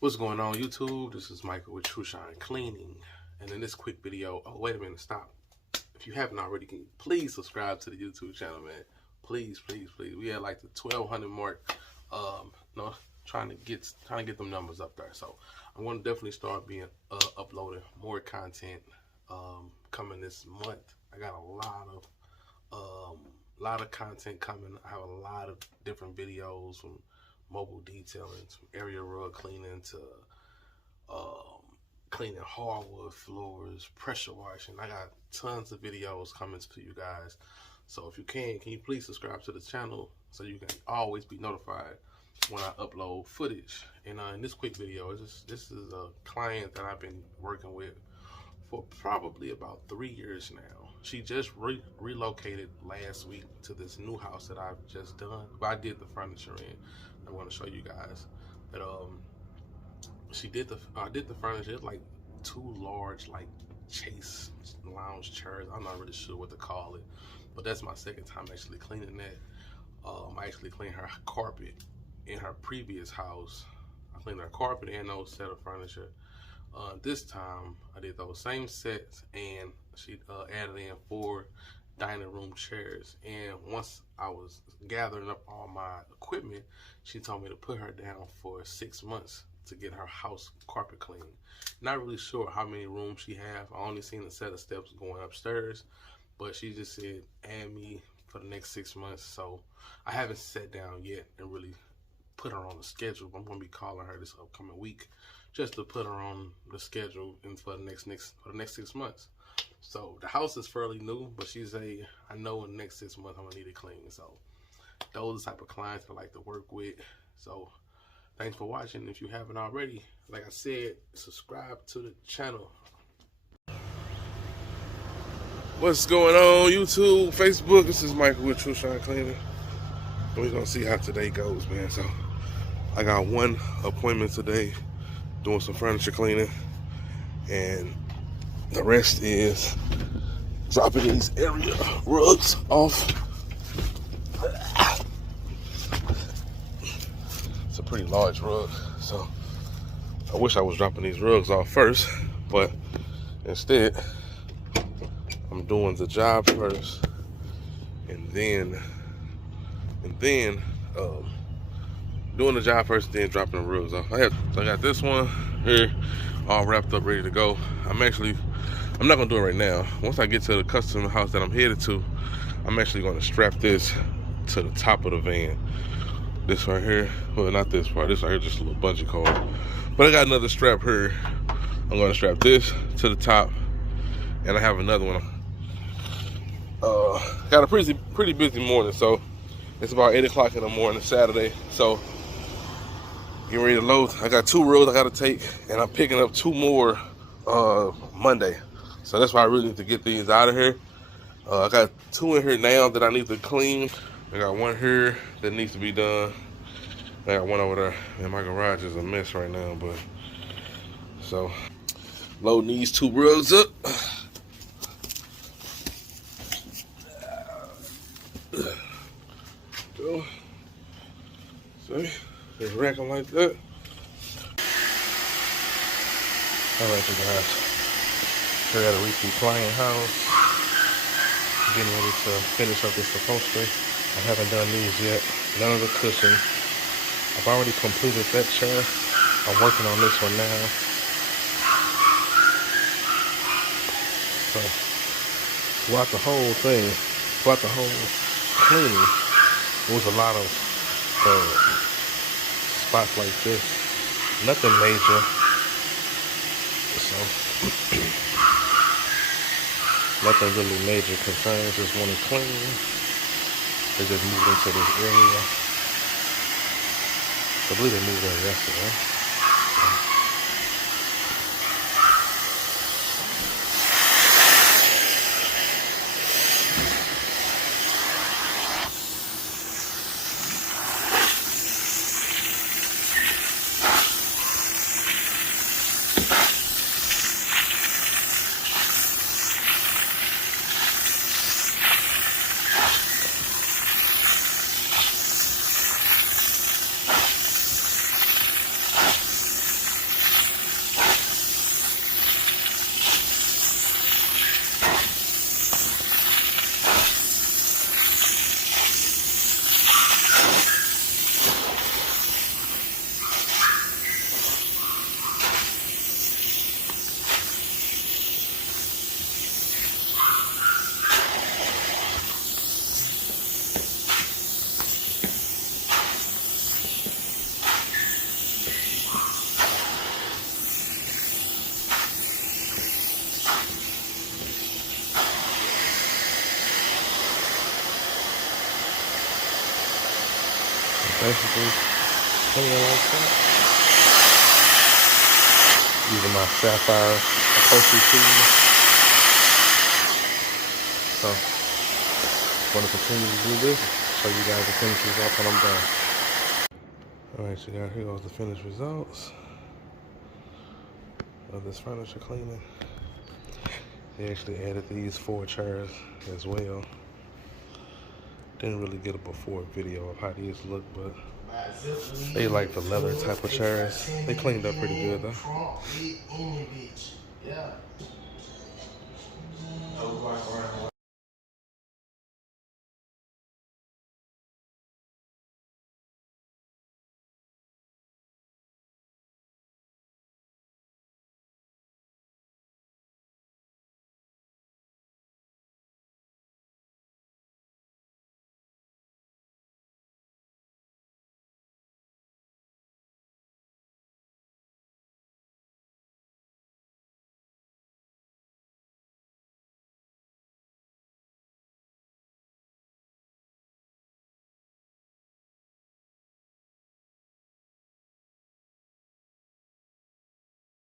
What's going on YouTube? This is Michael with Trushine Cleaning. And in this quick video, oh wait a minute, stop. If you haven't already, can you please subscribe to the YouTube channel, man? Please, please, please. We had like the 1,200 mark. No, trying to get them numbers up there. So I'm going to definitely start being uploading more content coming this month. I got a lot of content coming. I have a lot of different videos from mobile detailing, from area rug cleaning to cleaning hardwood floors, pressure washing. I got tons of videos coming to you guys. So if you can you please subscribe to the channel so you can always be notified when I upload footage. And in this quick video, this is a client that I've been working with for probably about 3 years now. She just relocated last week to this new house that I've just done. But I did the furniture in. I want to show you guys that I did the furniture. It's like 2 large like chase lounge chairs. I'm not really sure what to call it, but that's my second time actually cleaning that. I actually cleaned her carpet in her previous house. I cleaned her carpet and those set of furniture. This time I did those same sets, and she added in 4 dining room chairs. And once I was gathering up all my equipment, she told me to put her down for 6 months to get her house carpet clean. Not really sure how many rooms she have. I only seen a set of steps going upstairs, but she just said add me for the next 6 months. So I haven't sat down yet and really put her on the schedule. I'm gonna be calling her this upcoming week just to put her on the schedule and for the next 6 months. So the house is fairly new, but she say I know in the next 6 months I'm gonna need it clean. So those are the type of clients I like to work with. So thanks for watching. If you haven't already, like I said, subscribe to the channel. What's going on YouTube, Facebook? This is Michael with Trushine Cleaning. We're gonna see how today goes, man. So I got 1 appointment today doing some furniture cleaning, and the rest is dropping these area rugs off. It's a pretty large rug, so I wish I was dropping these rugs off first, but instead I'm doing the job first, and then doing the job first, then dropping the rugs off. I got this one here all wrapped up, ready to go. I'm not gonna do it right now. Once I get to the customer house that I'm headed to, I'm actually gonna strap this to the top of the van. This right here, well, not this part, this right here just a little bungee cord. But I got another strap here. I'm gonna strap this to the top, and I have another one. Got a pretty busy morning, so it's about 8 o'clock in the morning, Saturday. So getting ready to load. I got 2 rugs I gotta take, and I'm picking up 2 more Monday. So that's why I really need to get these out of here. I got 2 in here now that I need to clean. I got 1 here that needs to be done. I got 1 over there. And my garage is a mess right now, but so loading these 2 rugs up. See, just rack them like that. Alright, you guys. Here at a repeat client house. Getting ready to finish up this upholstery. I haven't done these yet. None of the cushions. I've already completed that chair. I'm working on this one now. So throughout the whole cleaning, there was a lot of spots like this. Nothing major. So nothing really major concerns. Just want to clean. They just moved into this area. I believe they moved there yesterday. basically cleaning like that. Using my sapphire upholstery tool. So, I'm going to continue to do this. Show you guys the finished results when I'm done. Alright, you guys, here goes the finished results of this furniture cleaning. They actually added these 4 chairs as well. Didn't really get a before video of how these look, but they like the leather type of chairs. They cleaned up pretty good though.